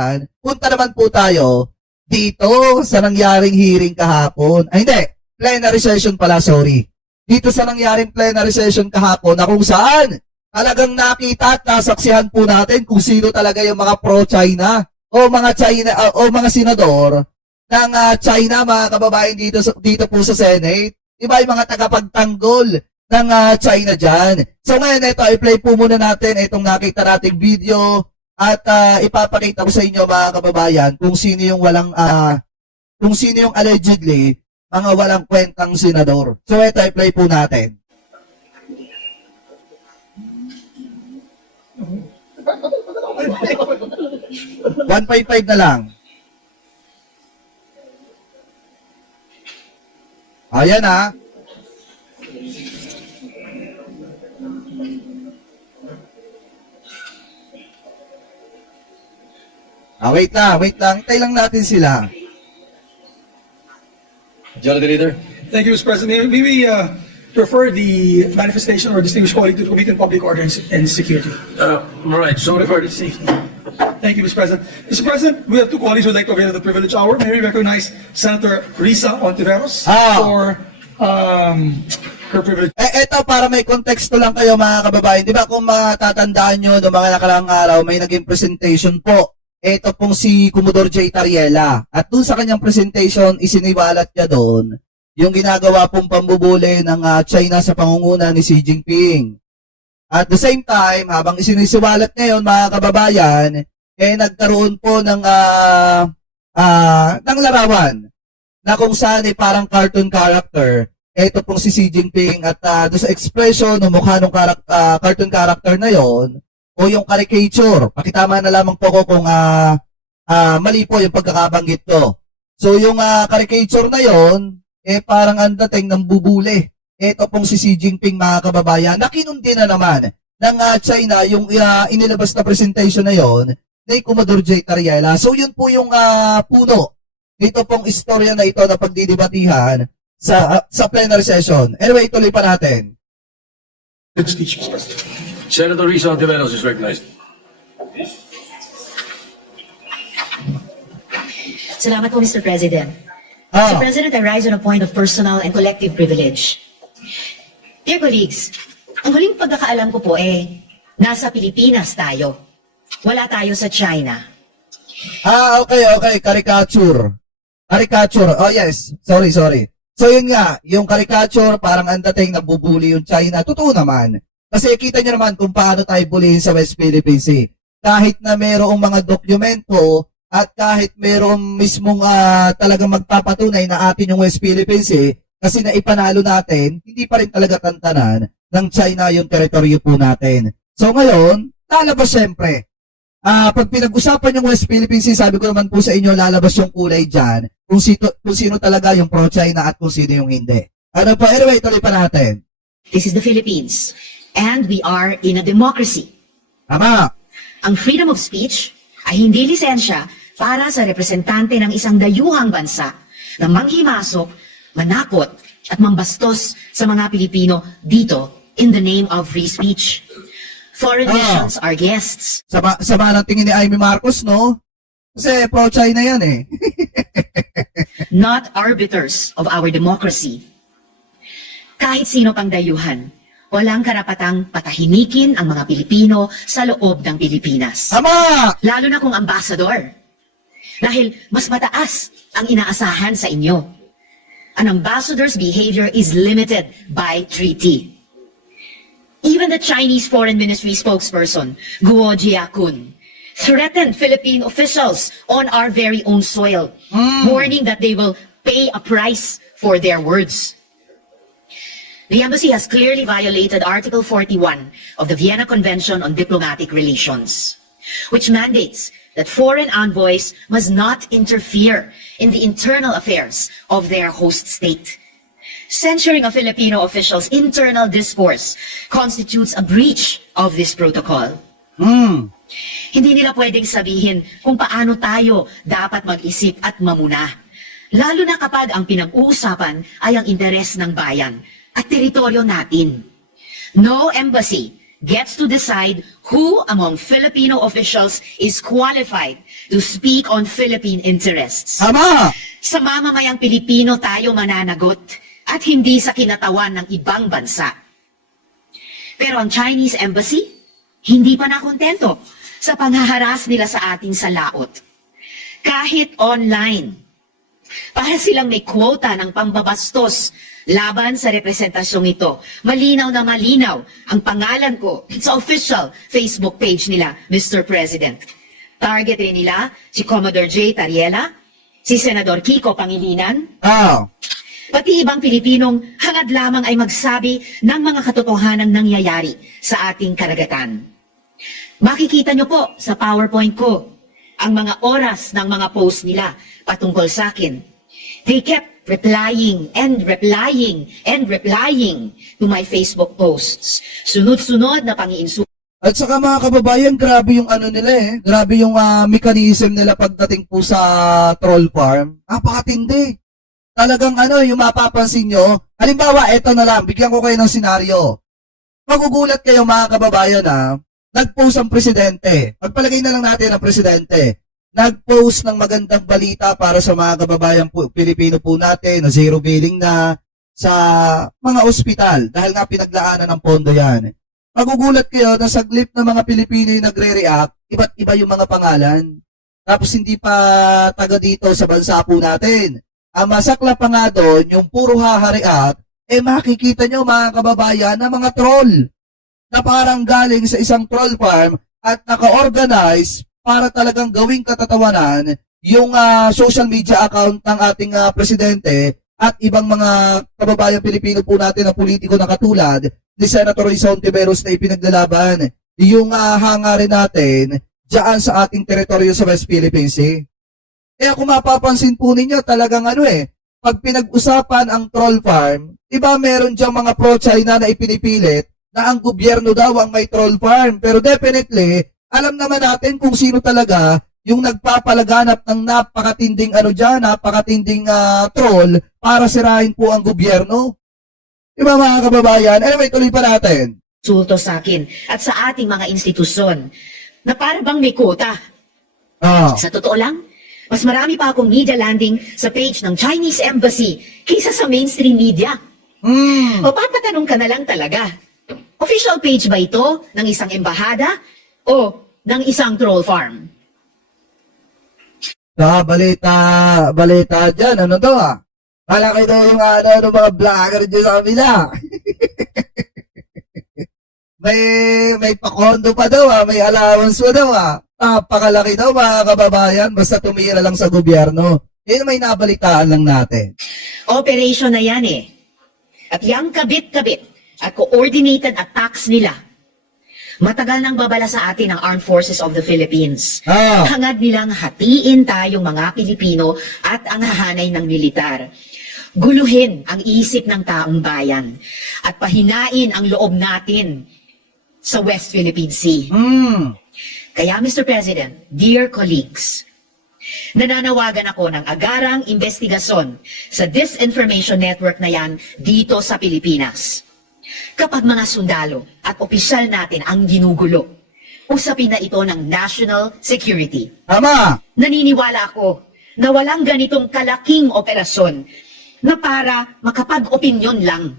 yan, punta naman po tayo dito sa nangyaring hearing kahapon. Ay hindi, plenary session pala, sorry. Dito sa nangyaring plenary session kahapon na kung saan talagang nakita at nasaksihan po natin kung sino talaga yung mga pro-China o mga China o mga senador ng China, mga kababayan dito po sa Senate. Diba yung mga tagapagtanggol ng China dyan. So ngayon ito, i-play po muna natin itong nakita nating video at ipapakita ko sa inyo mga kababayan kung sino yung kung sino yung allegedly mga walang kwentang senador. So ito, i-play po natin. 1.5 na lang. Ayan ha. Wait lang. Hintay lang natin sila. Jonathan Leader. Thank you, Mr. President. May we refer the manifestation or distinguished colleague to the Committee on Public Order and Security? Right, so refer to Safety. Thank you, Mr. President. Mr. President, we have two colleagues who would like to avail of the privilege hour. May we recognize Senator Risa Ontiveros for her privilege. Eto, para may konteksto lang kayo mga kababayan. Di ba kung matatandaan nyo noong mga nakaraang araw, may naging presentation po. Ito pong si Commodore J. Tariela. At dun sa kanyang presentation, isiniwalat niya doon yung ginagawa pong pambubuli ng China sa pangunguna ni Xi Jinping. At the same time, habang isinisiwalat niya yun, mga kababayan, nagkaroon po ng larawan na kung saan parang cartoon character. Ito pong si Xi Jinping at doon sa expression ng mukha ng cartoon character na yon o yung caricature. Pakitama na lamang po ko kung mali po yung pagkakabanggit ko. So yung caricature na yon parang ang dating ng bubuli. Ito pong si Xi Jinping mga kababayan, na kinundi na naman ng China yung inilabas na presentation na yon ni Commodore J. Tariela. So yun po yung puno dito pong istorya na ito na pagdidibatihan sa plenary session. Anyway, tuloy pa natin. Speech, Mr. President. Senator Risa Ontiveros is recognized. Salamat po, Mr. President. Mr. President, I rise on a point of personal and collective privilege. Dear colleagues, ang huling pagkakaalam ko po nasa Pilipinas tayo. Wala tayo sa China. Okay. Caricature. Oh yes. Sorry. So yun nga, yung caricature, parang ang dating nabubuli yung China. Totoo naman. Kasi kita nyo naman kung paano tayo bulihin sa West Philippine Sea. Kahit na mayroong mga dokumento at kahit mayroong mismong talagang magpapatunay na atin yung West Philippine Sea, kasi naipanalo natin, hindi pa rin talaga tantanan ng China yung teritoryo po natin. So ngayon, lalabas syempre. Pag pinag-usapan yung West Philippine Sea, sabi ko naman po sa inyo, lalabas yung kulay dyan, kung sino talaga yung pro-China at kung sino yung hindi. Ano pa? Anyway, tuloy pa natin. This is the Philippines, and we are in a democracy. Tama. Ang freedom of speech ay hindi lisensya para sa representante ng isang dayuhang bansa na manghimasok, manakot at mambastos sa mga Pilipino dito in the name of free speech. Foreign nations are guests. Sama ng tingin ni Amy Marcos, no? Kasi pro-China yan Not arbiters of our democracy. Kahit sino pang dayuhan, walang karapatang patahimikin ang mga Pilipino sa loob ng Pilipinas. Tama! Lalo na kung ambassador. Dahil mas mataas ang inaasahan sa inyo. An ambassador's behavior is limited by treaty. Even the Chinese Foreign Ministry spokesperson, Guo Jiakun, threatened Philippine officials on our very own soil, warning that they will pay a price for their words. The embassy has clearly violated Article 41 of the Vienna Convention on Diplomatic Relations, which mandates that foreign envoys must not interfere in the internal affairs of their host state. Censuring a Filipino official's internal discourse constitutes a breach of this protocol. Hindi nila pwedeng sabihin kung paano tayo dapat mag-isip at mamuna. Lalo na kapag ang pinag-uusapan ay ang interes ng bayan at teritoryo natin. No embassy gets to decide who among Filipino officials is qualified to speak on Philippine interests. Tama! Sa mamamayang Pilipino tayo mananagot at hindi sa kinatawan ng ibang bansa. Pero ang Chinese Embassy, hindi pa nakontento sa panghaharas nila sa atin sa laot. Kahit online, para silang may quota ng pambabastos laban sa representasyong ito. Malinaw na malinaw ang pangalan ko sa official Facebook page nila, Mr. President. Target rin nila si Commodore J. Tariela, si Senador Kiko Pangilinan, Ah, pati ibang Pilipinong hangad lamang ay magsabi ng mga katotohanang nangyayari sa ating karagatan. Makikita nyo po sa PowerPoint ko ang mga oras ng mga post nila patungkol sa akin. They kept replying and replying and replying to my Facebook posts. Sunod-sunod na pangiinsulto. at saka mga kababayan, grabe yung ano nila eh. Grabe yung mechanism nila pagdating po sa troll farm. Napakatindi. Talagang ano, yung mapapansin nyo. Halimbawa, eto na lang, bigyan ko kayo ng senaryo. Magugulat kayo mga kababayan nag-post ang presidente. Pagpalagay na lang natin ang presidente. Nag-post ng magandang balita para sa mga kababayan po, Pilipino po natin na zero billing na sa mga ospital dahil nga pinaglaanan ng pondo yan. Magugulat kayo na saglit na mga Pilipino yung nagre-react, iba't iba yung mga pangalan. Tapos hindi pa taga dito sa bansa po natin. Ang masakla pa nga doon, yung puro haha-react, makikita nyo mga kababayan na mga troll na parang galing sa isang troll farm at naka-organize para talagang gawing katatawanan yung social media account ng ating presidente at ibang mga kababayan Pilipino po natin na politiko na katulad ni Senator Risa Ontiveros na ipinaglalaban yung hangarin natin dyan sa ating teritoryo sa West Philippine Sea. Kaya kung mapapansin po ninyo, talagang pag pinag-usapan ang troll farm, iba meron dyan mga pro-China na ipinipilit na ang gobyerno daw ang may troll farm. Pero definitely, alam naman natin kung sino talaga yung nagpapalaganap ng napakatinding napakatinding troll para sirain po ang gobyerno. Diba mga kababayan? Anyway, tuloy pa natin. Sulto sa akin at sa ating mga institusyon na para bang may quota. Sa totoo lang, mas marami pa akong media landing sa page ng Chinese Embassy kaysa sa mainstream media. O papatanong ka na lang talaga, official page ba ito ng isang embahada o ng isang troll farm? Balita dyan, ano to Malaki daw yung mga vlogger dyan sa kabila. may pakondo pa daw may allowance pa daw Napakalaki daw mga kababayan, basta tumira lang sa gobyerno. Yun may nabalitaan lang natin. Operation na yan eh. At yung kabit-kabit at coordinated attacks nila, matagal nang babala sa atin ang Armed Forces of the Philippines. Hangad nilang hatiin tayong mga Pilipino at ang hahanay ng militar. Guluhin ang isip ng taong bayan at pahinain ang loob natin sa West Philippine Sea. Kaya Mr. President, dear colleagues, nananawagan ako ng agarang investigasyon sa disinformation network na yan dito sa Pilipinas. Kapag mga sundalo at opisyal natin ang ginugulo, usapin na ito ng national security. Tama! Naniniwala ako na walang ganitong kalaking operasyon na para makapag-opinyon lang.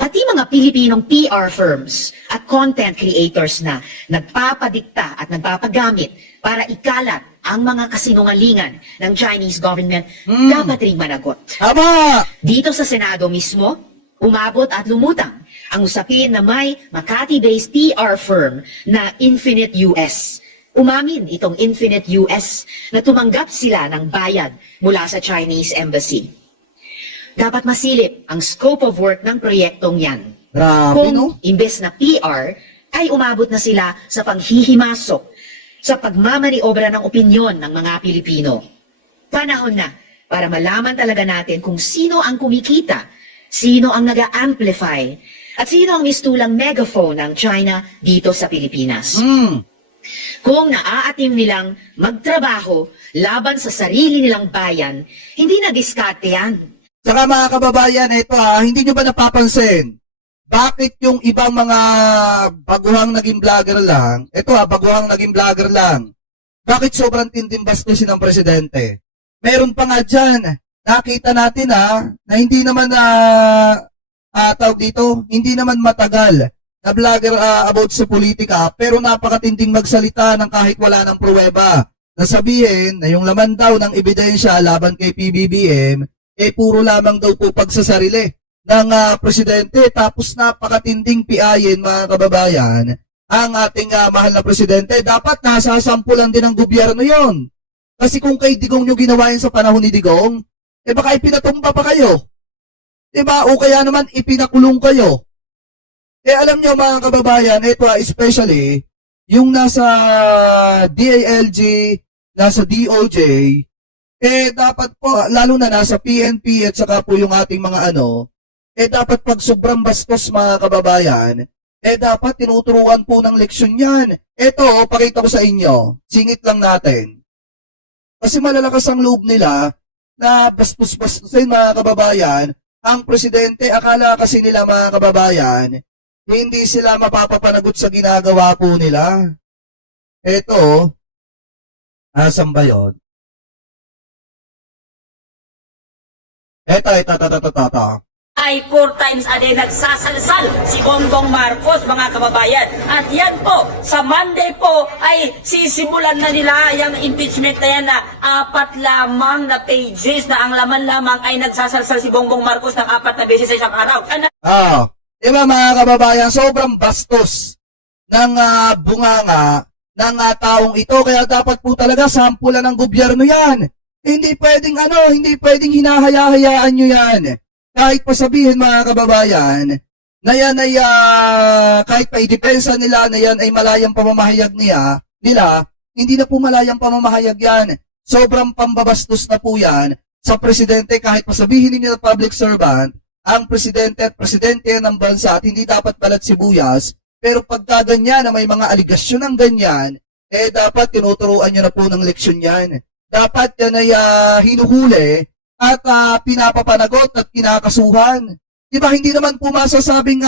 Pati mga Pilipinong PR firms at content creators na nagpapadikta at nagpapagamit para ikalat ang mga kasinungalingan ng Chinese government dapat ring managot. Tama! Dito sa Senado mismo, umabot at lumutang ang usapin na may Makati-based PR firm na Infinite US. Umamin itong Infinite US na tumanggap sila ng bayad mula sa Chinese Embassy. Dapat masilip ang scope of work ng proyektong yan. Grabe, Kung no? imbes na PR, ay umabot na sila sa panghihimasok sa pagmamaniobra ng opinyon ng mga Pilipino. Panahon na para malaman talaga natin kung sino ang kumikita, sino ang nag-amplify, at sino ang mistulang megaphone ng China dito sa Pilipinas. Kung naaatim nilang magtrabaho laban sa sarili nilang bayan, hindi na diskarte yan. Saka mga kababayan, ito hindi nyo ba napapansin? bakit yung ibang mga baguhang naging vlogger lang, baguhang naging vlogger lang, bakit sobrang tinding bastusin ng presidente? Meron pa nga dyan, nakita natin na hindi naman hindi naman matagal na vlogger about sa politika, pero napakatinding magsalita ng kahit wala ng pruweba. Nasabihin na yung laman daw ng ebidensya laban kay PBBM, puro lamang daw po pagsasarili ng presidente, tapos napakatinding piayin mga kababayan ang ating mahal na presidente. Dapat nasasampulan din ng gobyerno yon. Kasi kung kay Digong nyo ginawa yun sa panahon ni Digong, baka ipinatumba pa kayo. Diba? O kaya naman ipinakulong kayo. Alam nyo mga kababayan, ito especially yung nasa DILG, nasa DOJ, dapat po, lalo na nasa PNP at saka po yung ating mga dapat pag sobrang bastos mga kababayan, dapat tinuturuan po ng leksyon yan. Ito, pakita ko sa inyo, singit lang natin. Kasi malalakas ang loob nila na bastos-bastosin mga kababayan, ang presidente, akala kasi nila mga kababayan, hindi sila mapapapanagot sa ginagawa po nila. Ito, asan ba yun? Ito. Ay 4 times a day nagsasalsal si Bongbong Marcos, mga kababayan. At yan po, sa Monday po ay sisimulan na nila yung impeachment na yan na 4 lamang na pages na ang laman lamang ay nagsasalsal si Bongbong Marcos ng 4 na beses sa isang araw. Diba mga kababayan, sobrang bastos ng bunganga ng taong ito. Kaya dapat po talaga sampulan ng gobyerno yan. Hindi pwedeng hinahaya-hayaan nyo yan. Kahit pa sabihin mga kababayan, na yan ay, kahit pa idepensa nila na yan ay malayang pamamahayag nila, hindi na po malayang pamamahayag yan. Sobrang pambabastos na po yan sa presidente. Kahit pa sabihin ninyo na public servant, ang presidente at presidente ng bansa at hindi dapat balat sibuyas, pero pagka ganyan na may mga aligasyon ng ganyan, dapat tinuturuan nyo na po ng leksyon yan. Dapat yan ay hinuhuli at pinapapanagot at kinakasuhan. Diba, hindi naman po masasabing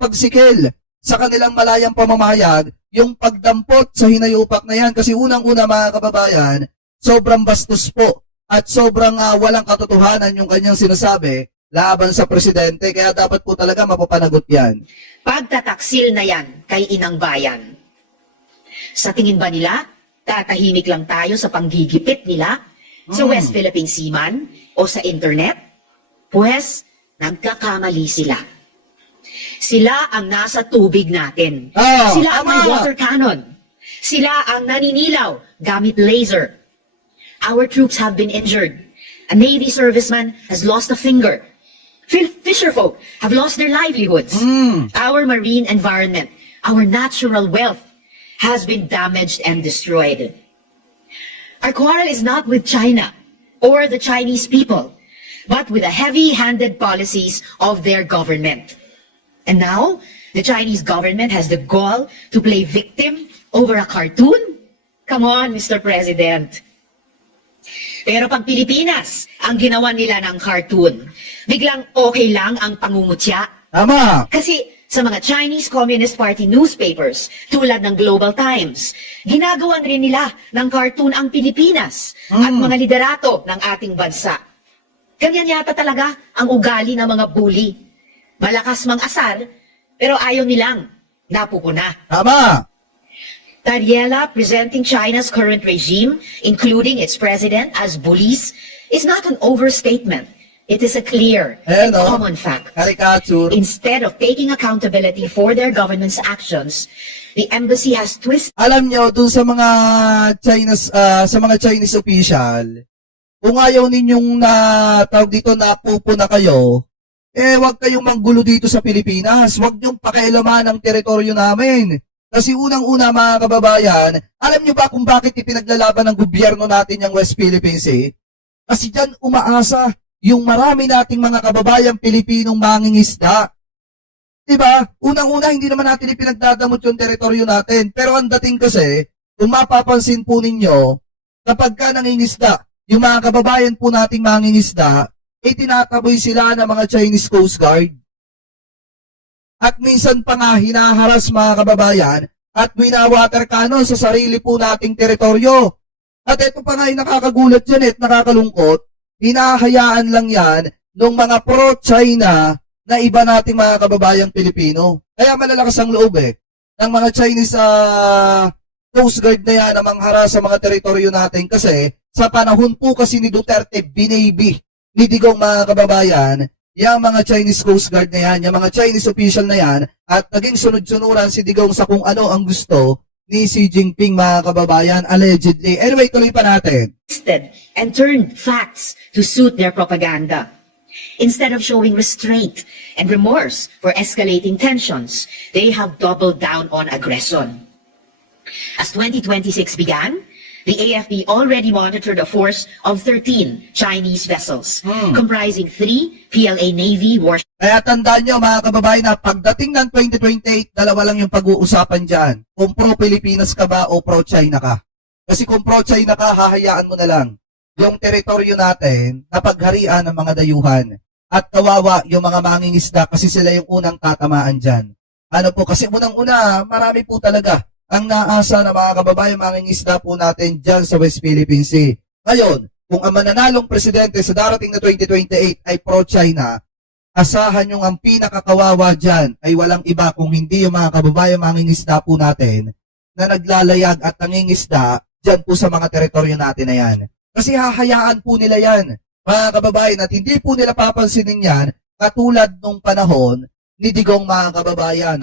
pagsikil sa kanilang malayang pamamahayag yung pagdampot sa hinayupak na yan. Kasi unang-una mga kababayan, sobrang bastos po at sobrang walang katotohanan yung kanyang sinasabi laban sa presidente. Kaya dapat po talaga mapapanagot yan. Pagtataksil na yan kay Inang Bayan. Sa tingin ba nila, tatahimik lang tayo sa panggigipit nila sa West Philippine Seaman o sa internet? Pues, nagkakamali sila. Sila ang nasa tubig natin. Sila ang may water cannon. Sila ang naninilaw gamit laser. Our troops have been injured. A Navy serviceman has lost a finger. Fisherfolk have lost their livelihoods. Our marine environment, our natural wealth has been damaged and destroyed. Our quarrel is not with China or the Chinese people, but with the heavy-handed policies of their government. And now, the Chinese government has the gall to play victim over a cartoon? Come on, Mr. President. Pero pag Pilipinas ang ginawa nila ng cartoon, biglang okay lang ang pangungutya. Tama! Kasi sa mga Chinese Communist Party newspapers, tulad ng Global Times, ginagawan rin nila ng cartoon ang Pilipinas at mga liderato ng ating bansa. Ganyan yata talaga ang ugali ng mga bully. Malakas mang asar, pero ayaw nilang napupuna. Tama! Tariela presenting China's current regime, including its president, as bullies, is not an overstatement. It is a clear and common fact. Caricature. Instead of taking accountability for their government's actions, the embassy has twisted. Alam nyo, dun sa mga Chinese official, kung ayaw ninyong napupuna kayo, wag kayong manggulo dito sa Pilipinas. Wag niyong pakialaman ang teritoryo namin. Kasi unang-una mga kababayan, alam nyo ba kung bakit ipinaglalaban ng gobyerno natin yung West Philippine Sea? Kasi dyan umaasa yung marami nating mga kababayang Pilipinong mangingisda. Diba? Unang-una, hindi naman natin ipinagdadamot yung teritoryo natin. Pero ang dating kasi, kung mapapansin po ninyo, kapag ka nangingisda, yung mga kababayan po nating mangingisda, tinataboy sila ng mga Chinese Coast Guard. At minsan pa nga hinaharas mga kababayan at winawater cannon sa sarili po nating teritoryo. At ito pa nga yung nakakagulat dyan at nakakalungkot, hinahayaan lang yan ng mga pro-China na iba nating mga kababayang Pilipino. Kaya malalakas ang loob ng mga Chinese Coast Guard na yan na manghara sa mga teritoryo natin kasi sa panahon po kasi ni Duterte, binaby ni Digong mga kababayan, yung mga Chinese Coast Guard na yan, yung mga Chinese official na yan, at naging sunod-sunuran si Digong sa kung ano ang gusto ni Xi Jinping mga kababayan, allegedly. Anyway, tuloy pa natin. And turned facts to suit their propaganda. Instead of showing restraint and remorse for escalating tensions, they have doubled down on aggression. As 2026 began, the AFP already monitored a force of 13 Chinese vessels, comprising 3 PLA Navy warships. Kaya tandaan nyo mga kababayan na pagdating ng 2028, dalawa lang yung pag-uusapan dyan. Kung pro-Pilipinas ka ba o pro-China ka. Kasi kung pro-China ka, hahayaan mo na lang yung teritoryo natin na pagharian ng mga dayuhan. At kawawa yung mga mangingisda kasi sila yung unang tatamaan dyan. Ano po, kasi unang-una, marami po talaga ang naasa na mga kababayan mangingisda po natin dyan sa West Philippine Sea. Ngayon, kung ang mananalong presidente sa darating na 2028 ay pro-China, asahan yung ang pinakakawawa dyan ay walang iba kung hindi yung mga kababayan mangingisda po natin na naglalayag at nangingisda dyan po sa mga teritoryo natin na yan. Kasi hahayaan po nila yan, mga kababayan, at hindi po nila papansinin yan katulad nung panahon ni Digong mga kababayan.